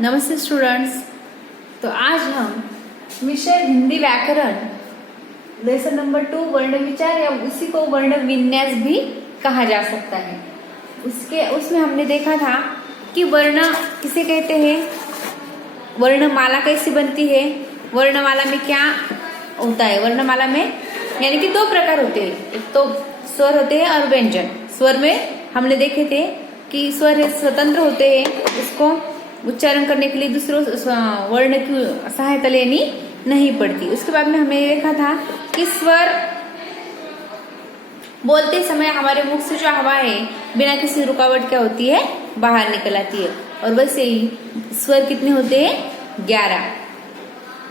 नमस्ते स्टूडेंट्स। तो आज हम विषय हिंदी व्याकरण लेसन नंबर 2 वर्ण विचार या उसी को वर्ण विन्यास भी कहा जा सकता है। उसमें हमने देखा था कि वर्ण किसे कहते हैं, वर्णमाला कैसी बनती है, वर्णमाला में क्या होता है। वर्णमाला में यानी कि दो प्रकार होते हैं, एक तो स्वर होते हैं और व्यंजन। स्वर में हमने देखे थे कि स्वर स्वतंत्र होते हैं, उसको उच्चारण करने के लिए दूसरों वर्ण की सहायता लेनी नहीं पड़ती। उसके बाद में हमने देखा था कि स्वर बोलते समय हमारे मुख से जो हवा है बिना किसी रुकावट क्या होती है, बाहर निकल आती है। और वैसे ही स्वर कितने होते हैं, 11।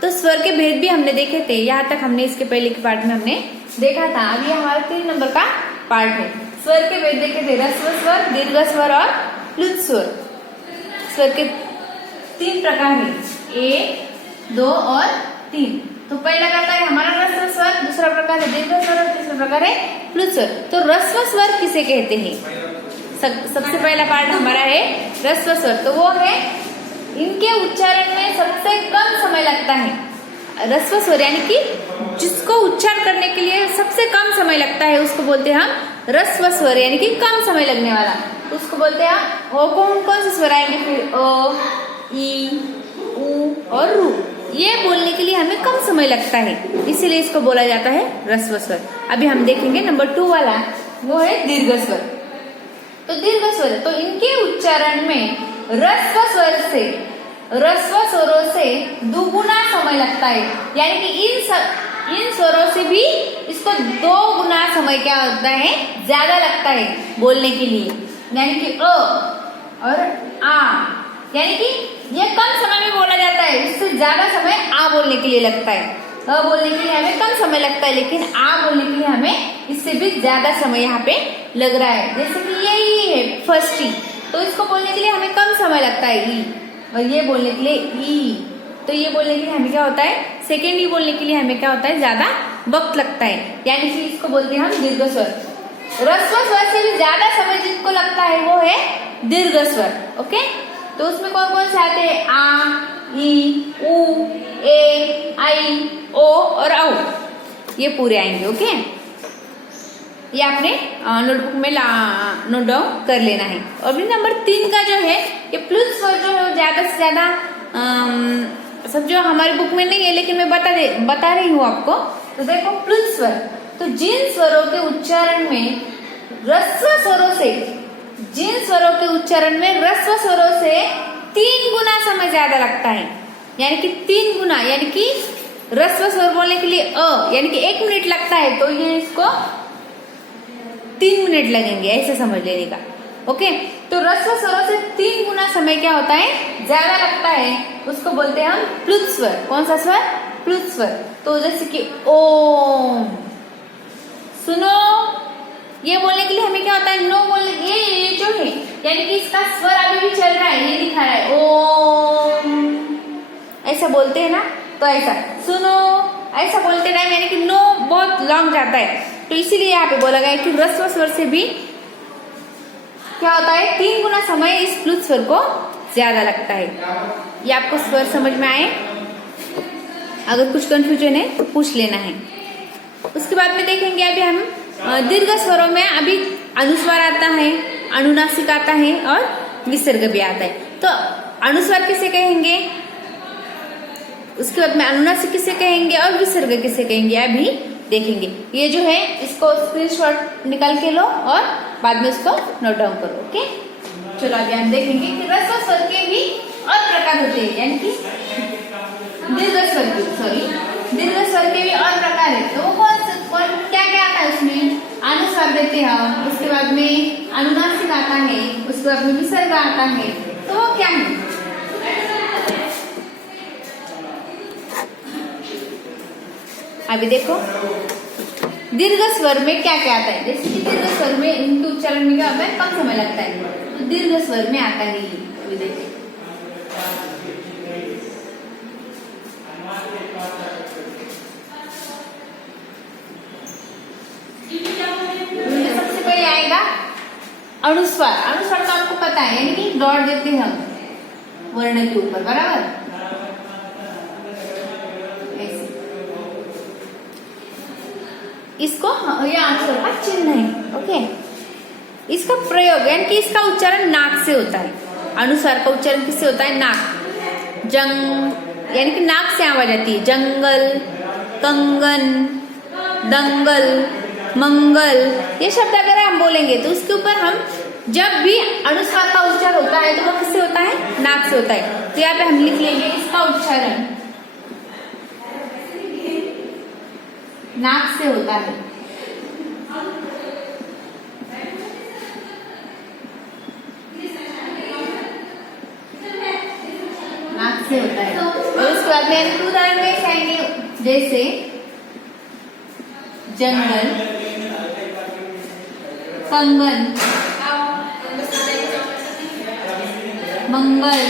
तो स्वर के भेद भी हमने देखे थे। यहाँ तक हमने इसके पहले के पार्ट में हमने देखा था। अब ये हमारा 3 नंबर का पार्ट है। स्वर के भेद देखे थे, ह्रस्व स्वर, दीर्घ स्वर और प्लुत स्वर। स्वर के 3 प्रकार है, 1, 2 और 3। तो पहला कहता है हमारा ह्रस्व स्वर, दूसरा प्रकार है दीर्घ स्वर और तीसरा प्रकार है प्लुत स्वर। तो ह्रस्व स्वर किसे कहते हैं? सबसे पहला पार्ट हमारा है ह्रस्व स्वर। तो वो है इनके उच्चारण में सबसे कम समय लगता है। ह्रस्व स्वर यानी कि जिसको उच्चारण करने के लिए सबसे कम समय लगता है उसको बोलते हैं हम ह्रस्व स्वर, यानी कि कम समय लगने वाला उसको बोलते हैं हम। ओ कौन से स्वर आएंगे फिर? अ, ई, उ और रू। ये बोलने के लिए हमें कम समय लगता है, इसीलिए इसको बोला जाता है ह्रस्व स्वर। अभी हम देखेंगे नंबर 2 वाला, वो है दीर्घ स्वर। तो दीर्घ स्वर, तो इनके उच्चारण में ह्रस्व स्वरों से दुगुना समय लगता है, यानी कि इन स्वरों से भी इसको 2 गुना समय क्या होता है, ज्यादा लगता है बोलने के लिए। यानी कि अ और आ, यानी कि ये कम समय में बोला जाता है, इससे ज्यादा समय आ बोलने के लिए लगता है। अ बोलने के लिए हमें कम समय लगता है, लेकिन आ बोलने के लिए हमें इससे भी ज्यादा समय यहाँ पे लग रहा है। जैसे कि ये ई है, फर्स्ट ई, तो इसको बोलने के लिए हमें कम समय लगता है ई, और ये बोलने के लिए ई, तो ये बोलने के लिए हमें क्या होता है, सेकेंड ई बोलने के लिए हमें क्या होता है, ज्यादा वक्त लगता है। यानी कि इसको बोलते हैं हम दीर्घ स्वर। ह्रस्व स्वर से भी ज्यादा समय जिसको लगता है वो है दीर्घ स्वर। ओके, तो उसमें कौन कौन से आते हैं? आ, ई, उ, ए, आई, ओ और औ, ये पूरे आएंगे। ओके, ये आपने नोटबुक में नोट डाउन कर लेना है। और भी नंबर 3 का जो है ये प्लुत स्वर जो है ज्यादा से ज्यादा सब जो हमारे बुक में नहीं है, लेकिन मैं बता रही हूँ आपको। तो देखो प्लुत स्वर, तो जिन स्वरों के उच्चारण में ह्रस्व स्वरों से, जिन स्वरों के उच्चारण में ह्रस्व स्वरों से 3 गुना समय ज्यादा लगता है, यानी कि 3 गुना, यानी कि ह्रस्व स्वर बोलने के लिए अ यानी कि 1 मिनट लगता है, तो ये इसको 3 मिनट लगेंगे, ऐसे समझ लेने का। ओके, तो ह्रस्व स्वरों से 3 गुना समय क्या होता है, ज्यादा लगता है, उसको बोलते हैं हम प्लुत स्वर। कौन सा स्वर? प्लुत स्वर। तो जैसे कि ओम, सुनो, ये बोलने के लिए हमें क्या होता है, नो बोलने, ये जो है यानी कि इसका स्वर अभी भी चल रहा है, ये दिखा रहा है, ओम, ऐसा बोलते हैं ना। तो ऐसा सुनो, ऐसा बोलते टाइम यानी कि नो बहुत लॉन्ग जाता है, तो इसीलिए यहाँ पे बोला गया है कि ह्रस्व स्वर से भी क्या होता है, 3 गुना समय इस प्लुत स्वर को ज्यादा लगता है। ये आपको स्वर समझ में आए? अगर कुछ कंफ्यूजन है तो पूछ लेना है। उसके बाद में देखेंगे अभी हम दीर्घ स्वरों में अभी अनुस्वार आता है, अनुनासिक आता है और विसर्ग भी आता है। तो अनुस्वार किसे कहेंगे, उसके बाद में अनुनासिक किसे कहेंगे और विसर्ग किसे कहेंगे, अभी देखेंगे। ये जो है इसको स्क्रीनशॉट निकाल के लो और बाद में इसको नोट डाउन करो। ओके, चलो अभी हम देखेंगे कि ह्रस्व स्वर के भी और प्रकार होते हैं, यानी कि दीर्घ स्वर के भी और प्रकार है। तो वो क्या क्या आता है उसमें? अनुस्वार देते हैं, उसके बाद में अनुनासिक आता है, उसके बाद में विसर्ग आता है। तो वो क्या है? अभी देखो दीर्घ स्वर में क्या क्या आता है। जैसे कि दीर्घ स्वर में इनके उच्चारण में क्या होता है, कम समय लगता है, तो दीर्घ स्वर में आता है ये। अभी देखिए सबसे पहले आएगा अनुस्वार। अनुस्वार तो आपको पता है, यानी कि डॉट देते हैं हम, वर्ण के ऊपर, बराबर। ऐसे इसको ये अनुस्वार का चिन्ह है। ओके, इसका प्रयोग यानी कि इसका उच्चारण नाक से होता है। अनुस्वार का उच्चारण किससे होता है? नाक। जंग यानी कि नाक से आवाज आती है। जंगल, कंगन, दंगल, मंगल, ये शब्द अगर हम बोलेंगे तो उसके ऊपर हम जब भी अनुस्वार का उच्चारण होता है तो वो किससे होता है? नाक से होता है। तो यहाँ पे हम लिख लेंगे इसका उच्चारण नाक से होता है। नाक से होता है। और उसके बाद में उदाहरण कैसे आएंगे? जैसे जंगल, कंगन, मंगल,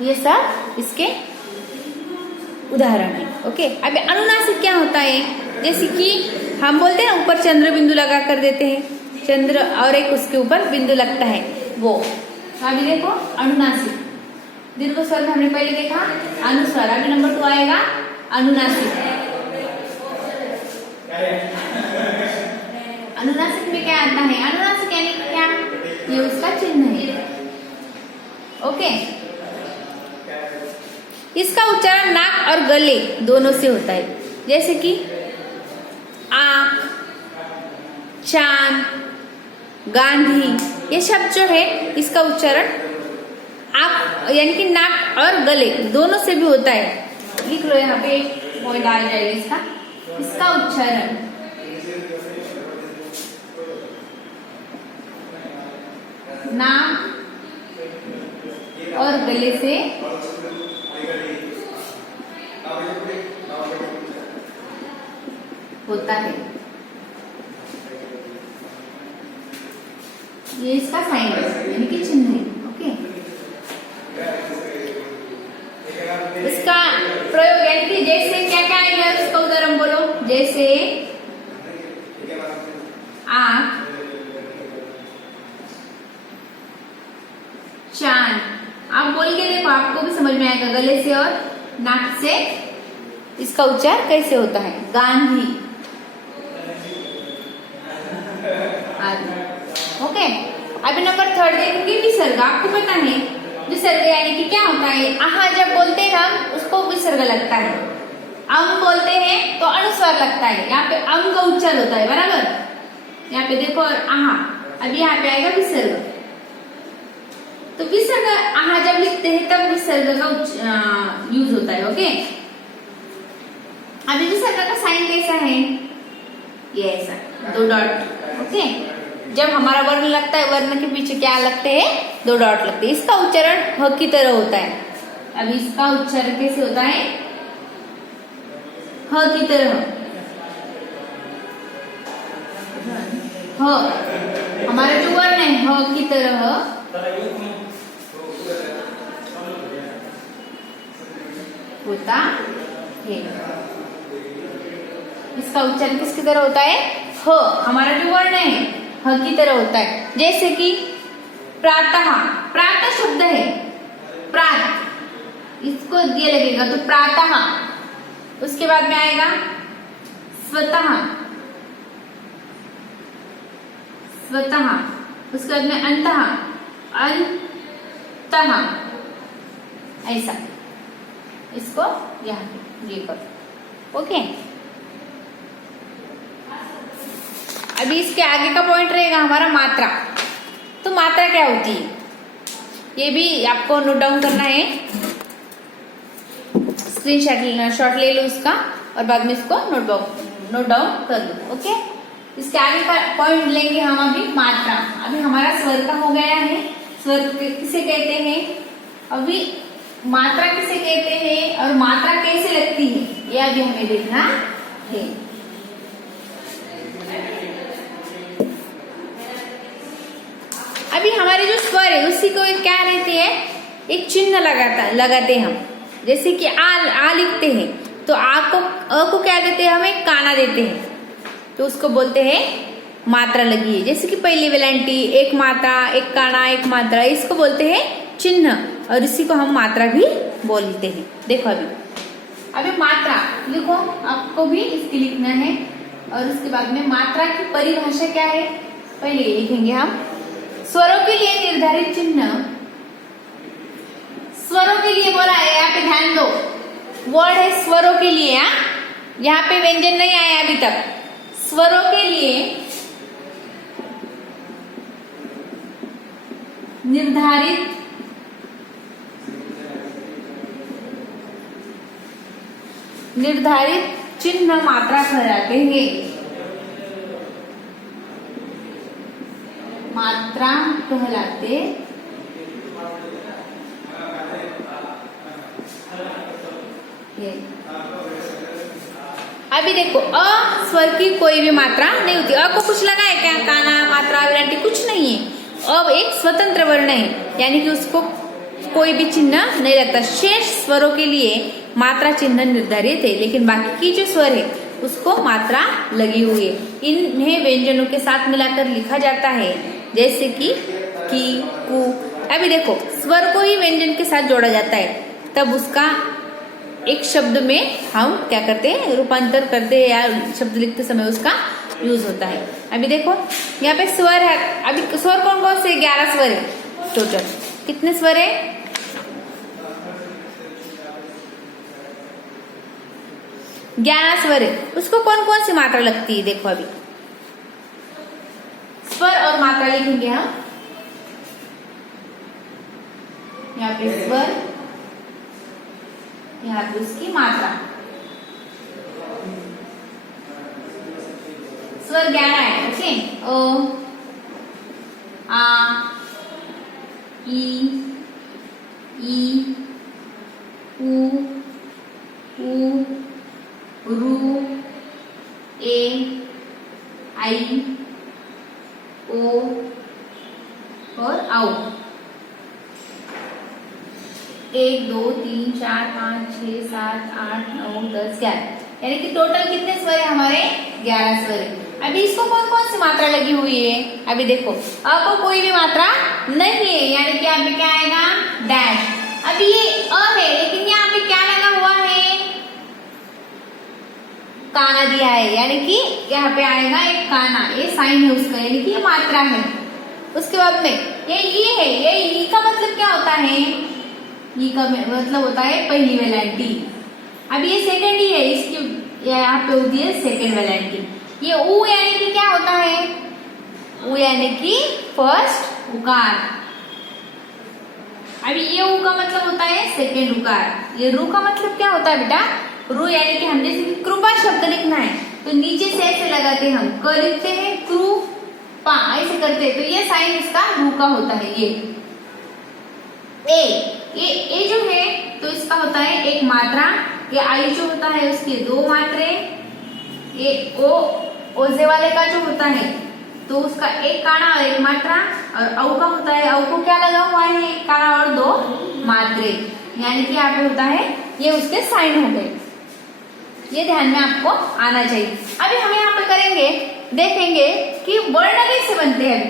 ये सब इसके उदाहरण है। ओके, अब अनुनासिक क्या होता है? जैसे कि हम बोलते हैं ना, ऊपर चंद्र बिंदु लगा कर देते हैं, चंद्र और एक उसके ऊपर बिंदु लगता है, वो अभी देखो अनुनासिक। दीर्घ स्वर में हमने पहले देखा अनुस्वार, अभी नंबर 2 आएगा अनुनासिक। अनुनासिक में क्या आता है? अनुनासिक यानी क्या? ये उसका चिन्ह है। ओके, इसका उच्चारण नाक और गले दोनों से होता है। जैसे कि आंख, चांद, गांधी, ये शब्द जो है इसका उच्चारण आप यानी कि नाक और गले दोनों से भी होता है। लिख लो, यहाँ पे पॉइंट आ जाएगा इसका उच्चारण नाक और गले से होता है। ये इसका साइन है यानी कि चिन्ह है। ओके, इसका प्रयोग यानी कि जैसे क्या क्या आएगा उसका उदाहरण बोलो। जैसे आंख, चांद, आप बोल के देखो, आपको भी समझ में आएगा गले से और नाक से इसका उच्चार कैसे होता है। गांधी आदि। ओके, अभी नंबर 3 देखेंगे विसर्ग। आपको पता है विसर्ग यानी कि क्या होता है? आहा जब बोलते हैं हम उसको विसर्ग लगता है। अम बोलते हैं तो अनुस्वार लगता है। यहाँ पे अम का उच्चार होता है, बराबर। यहाँ पे देखो आहा, अभी यहाँ पे आएगा विसर्ग। तो विसर्ग आहा जब लिखते हैं तब विसर्ग का यूज होता है। ओके, अभी विसर्ग का साइन कैसा है? ये ऐसा 2 डॉट। ओके, जब हमारा वर्ण लगता है, वर्ण के पीछे क्या लगते हैं? 2 डॉट लगते हैं। इसका उच्चारण ह की तरह होता है। अभी इसका उच्चारण कैसे होता है? ह की तरह। ह हमारा जो वर्ण है ह की तरह होता है। इसका उच्चारण किसकी तरह होता है? ह हमारा जो वर्ण है ह की तरह होता है। जैसे कि प्रातः, प्रातः शब्द है, प्रात, इसको ये लगेगा तो प्रातः। उसके बाद में आएगा स्वतः, स्वतः। उसके बाद में अंतः, अंतः, ऐसा। इसको यहाँ ये करो। ओके, अभी इसके आगे का पॉइंट रहेगा हमारा मात्रा। तो मात्रा क्या होती है ये भी आपको नोट डाउन करना है। शॉट ले लो उसका और बाद में इसको नोट डाउन कर लो। ओके, इसके आगे का पॉइंट लेंगे हम अभी मात्रा। अभी हमारा स्वर का हो गया है। स्वर किसे कहते हैं, अभी मात्रा किसे कहते हैं और मात्रा कैसे लगती है ये अभी हमें देखना है। अभी हमारे जो स्वर है उसी को क्या रहती है, एक चिन्ह लगाते हैं हम। जैसे कि आ लिखते हैं तो आ को क्या देते हैं, हम एक काना देते हैं। तो उसको बोलते हैं मात्रा लगी है। जैसे कि पहली वेलांटी, एक मात्रा, एक काना, एक मात्रा, इसको बोलते हैं चिन्ह, और इसी को हम मात्रा भी बोलते हैं। देखो अभी मात्रा लिखो, आपको भी इसकी लिखना है। और उसके बाद में मात्रा की परिभाषा क्या है पहले लिखेंगे हम। स्वरों के लिए निर्धारित चिन्ह, स्वरों के लिए बोला है, यहाँ पे ध्यान दो, वर्ड है स्वरों के लिए। यहाँ पे व्यंजन नहीं आया अभी तक। स्वरों के लिए निर्धारित चिन्ह मात्रा कहलाते हैं। मात्रा कहलाते हैं। अभी देखो, अ स्वर की कोई भी मात्रा नहीं होती। अ को कुछ लगा है क्या? काना, मात्रा, विरांटी कुछ नहीं है। अब एक स्वतंत्र वर्ण है, यानी कि उसको कोई भी चिन्ह नहीं लगता। शेष स्वरों के लिए मात्रा चिन्ह निर्धारित है, लेकिन बाकी की जो स्वर है उसको मात्रा लगी हुई है। इन्हें व्यंजनों के साथ मिलाकर लिखा जाता है, जैसे कि कु। अभी देखो, स्वर को ही व्यंजन के साथ जोड़ा जाता है, तब उसका एक शब्द में हम क्या करते हैं, रूपांतर करते हैं, या शब्द लिखते समय उसका यूज होता है। अभी देखो यहाँ पे स्वर है। अभी स्वर कौन कौन से? 11 स्वर है टोटल। कितने स्वर है? 11 स्वर है। उसको कौन कौन सी मात्रा लगती है? देखो अभी स्वर और मात्रा लिखेंगे हम। यहाँ पे स्वर, यहाँ पे उसकी मात्रा। स्वर 11 है। ओके, ओ, आ, ई, उ, रू, ए, आई, ओ और आओ। 1 2 3 4 5 6 7 8 9 10 11, यानी कि टोटल कितने स्वर है हमारे? 11 स्वर है। अभी इसको कौन कौन सी मात्रा लगी हुई है? अभी देखो, अ को कोई भी मात्रा नहीं है, यानी कि यहाँ पे क्या आएगा? डैश। अभी ये अ है, लेकिन यहाँ पे क्या लगा हुआ है? काना दिया है, यानी कि यहाँ पे आएगा एक काना, ये साइन है उसका, यानी कि ये मात्रा है। उसके बाद में ये है, ये ई का मतलब क्या होता है? ई का मतलब होता है पहली वेलांटी। अब ये सेकंड ही है, इसकी यहाँ पे होती है सेकंड वेलांटी। ये ऊ यानी कि क्या होता है? ऊ यानी कि फर्स्ट उकार। अभी ये ऊ का मतलब होता है सेकंड उकार। ये रू का मतलब क्या होता है बेटा? रू यानी कि हम जैसे कि कृपा शब्द लिखना है तो नीचे से ऐसे लगाते हैं, हम क लिखते हैं, कृ पा ऐसे करते हैं, तो ये साइन इसका रू का होता है। ये जो है तो इसका होता है एक मात्रा। ये आई जो होता है उसके 2 मात्रे। ये ओजे वाले का जो होता है तो उसका एक काना और एक मात्रा। और औ का होता है, औ को क्या लगा हुआ है? एक काना और 2 मात्रे, यानी कि यहाँ पे होता है ये उसके साइन हो गए। ये ध्यान में आपको आना चाहिए। अभी हम यहाँ पर करेंगे, देखेंगे कि वर्ण कैसे बनते हैं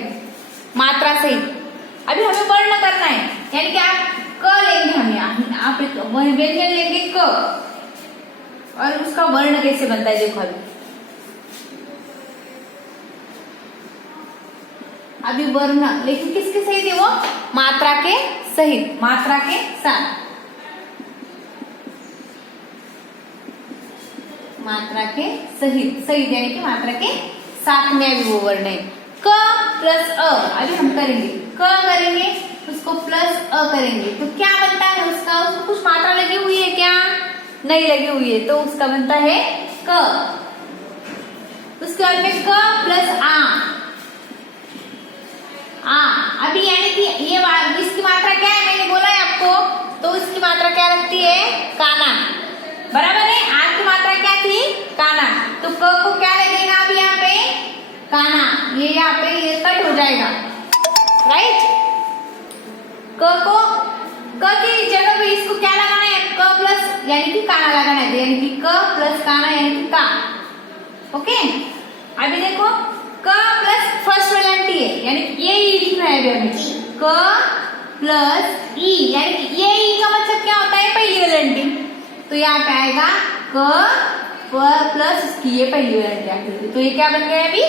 मात्रा से। अभी हमें वर्ण करना है, यानी कि आप क लेंगे, हम यहाँ आप व्यंजन लेंगे क, और उसका वर्ण कैसे बनता है देखो। अभी वर्ण, लेकिन किसके सहित है वो? मात्रा के सहित, मात्रा के साथ, मात्रा के सहित, सहित यानी कि मात्रा के साथ में अभी वो वर्ण है। क प्लस अ। अभी हम करेंगे क करेंगे, उसको प्लस अ करेंगे, तो क्या बनता है उसका? उसको कुछ मात्रा लगी हुई है क्या? नहीं लगी हुई है, तो उसका बनता है क। उसके बाद में क प्लस आ। अभी यानी कि ये इसकी मात्रा क्या है? मैंने बोला है आपको, तो इसकी मात्रा क्या लगती है? काना। बराबर है। आ की मात्रा क्या थी? काना। तो क को क्या लगेगा अभी यहाँ पे? काना। ये यहाँ पे ये कट हो जाएगा, राइट। क की जगह पे इसको क्या लगाना है? क प्लस यानी कि काना लगाना है, यानी कि क प्लस काना यानी कि का। ओके, अभी देखो क प्लस फर्स्ट वाला टी है, यानी ये ई लिखना है अभी हमें। क प्लस ई, यानी कि ये ई का मतलब क्या होता है? पहली वाला टी। तो यहाँ पे आएगा क प्लस इसकी ये पहली वाला टी आएगी, तो ये क्या बन गया अभी?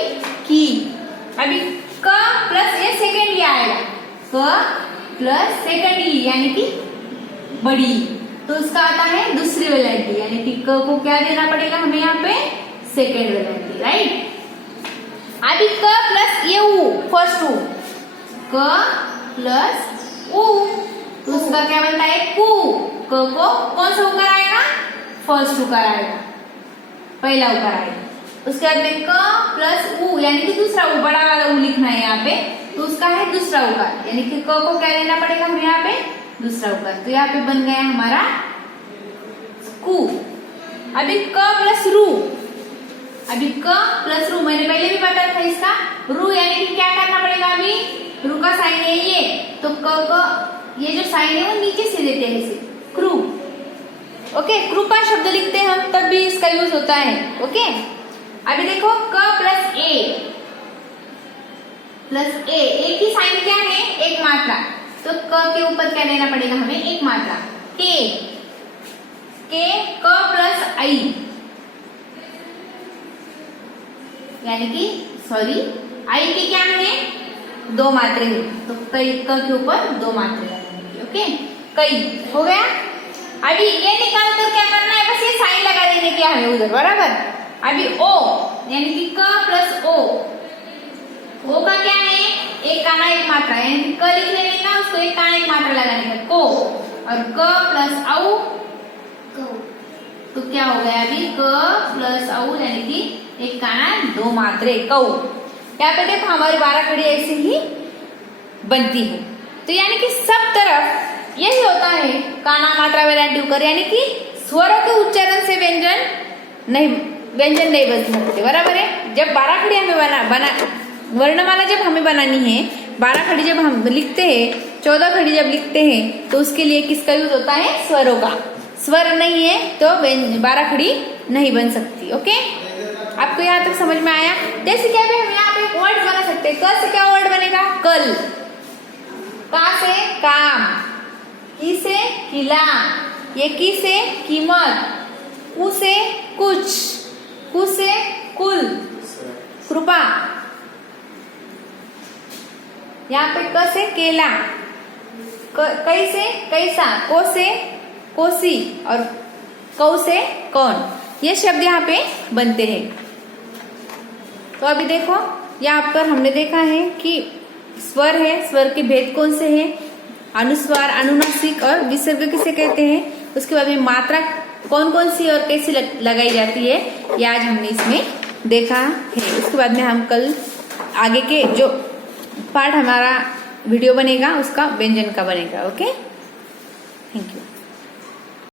की। अभी क प्लस ये सेकेंड ई आएगा, क प्लस सेकेंड ई यानी कि बड़ी, तो उसका आता है दूसरी वेलाइटी, यानी कि क को क्या देना पड़ेगा हमें यहाँ पे? Second velocity, right. अभी क प्लस ये ऊ, फर्स्ट ऊ, क प्लस ऊ, तो उसका क्या बनता है? कु। क को कौन सा उकार आएगा? फर्स्ट उकार आएगा, पहला उकार आएगा। उसके बाद में क प्लस ऊ, यानी कि दूसरा ऊ, बड़ा वाला ऊ लिखना है यहाँ पे, तो उसका है दूसरा उकार, यानी कि क को क्या लेना पड़ेगा हमें यहाँ पे? दूसरा उकार। तो यहाँ पे बन गया हमारा कु। अभी क प्लस रू, अभी क प्लस रू मैंने पहले भी बताया था इसका। रू यानी कि क्या करना पड़ेगा? अभी रू का साइन है ये, तो क का ये जो साइन है वो नीचे से देते हैं इसे, क्रू। ओके, कृपा शब्द लिखते हैं हम तब भी इसका यूज होता है। ओके, अभी देखो क प्लस ए, ए की साइन क्या है? एक मात्रा, तो क के ऊपर क्या लेना पड़ेगा हमें? एक मात्रा, के। क प्लस आई, यानी कि सॉरी आई के क्या है? दो मात्रे हैं, तो कई क के ऊपर दो मात्रे लगाएंगे। ओके, कई हो गया। अभी ये निकाल कर क्या करना है? बस ये साइन लगा देने के हमें उधर, बराबर। अभी ओ, यानी कि क प्लस ओ, ओ का क्या है? एक काना एक मात्रा, यानी कि क लिख लेने का, उसको एक काना एक मात्रा लगाने का, को। और क प्लस औ, तो क्या हो गया अभी? क प्लस औ, यानी कि एक काना दो मात्रे, कौ। यहाँ पे देखो हमारी 12 खड़ी ऐसे ही बनती है। तो यानी कि सब तरफ यही होता है, काना मात्रा वेलांटी उकार, यानी कि स्वरों के उच्चारण से व्यंजन नहीं बन सकते, बराबर है। जब 12 खड़ी हमें वर्णमाला जब हमें बनानी है, 12 खड़ी जब हम लिखते हैं, 14 खड़ी जब लिखते हैं, तो उसके लिए किसका यूज होता है? स्वरों का। स्वर नहीं है तो 12 खड़ी नहीं बन सकती। ओके, आपको यहाँ तक समझ में आया? जैसे क्या हम यहाँ पे वर्ड बना सकते हैं। क से क्या वर्ड बनेगा? कल। का से काम, की से किला, ये की से कीमत, कु से कुछ, कु से कुल, कृपा। यहाँ पे क से केला, कई से कैसा, को से कोसी, और कौ से कौन, ये शब्द यहाँ पे बनते हैं। तो अभी देखो यहाँ पर हमने देखा है कि स्वर है, स्वर के भेद कौन से हैं? अनुस्वार, अनुनासिक और विसर्ग किसे कहते हैं। उसके बाद में मात्रा कौन कौन सी और कैसे लगाई जाती है, ये आज हमने इसमें देखा है। उसके बाद में हम कल आगे के जो पार्ट हमारा वीडियो बनेगा उसका व्यंजन का बनेगा। Okay, thank you.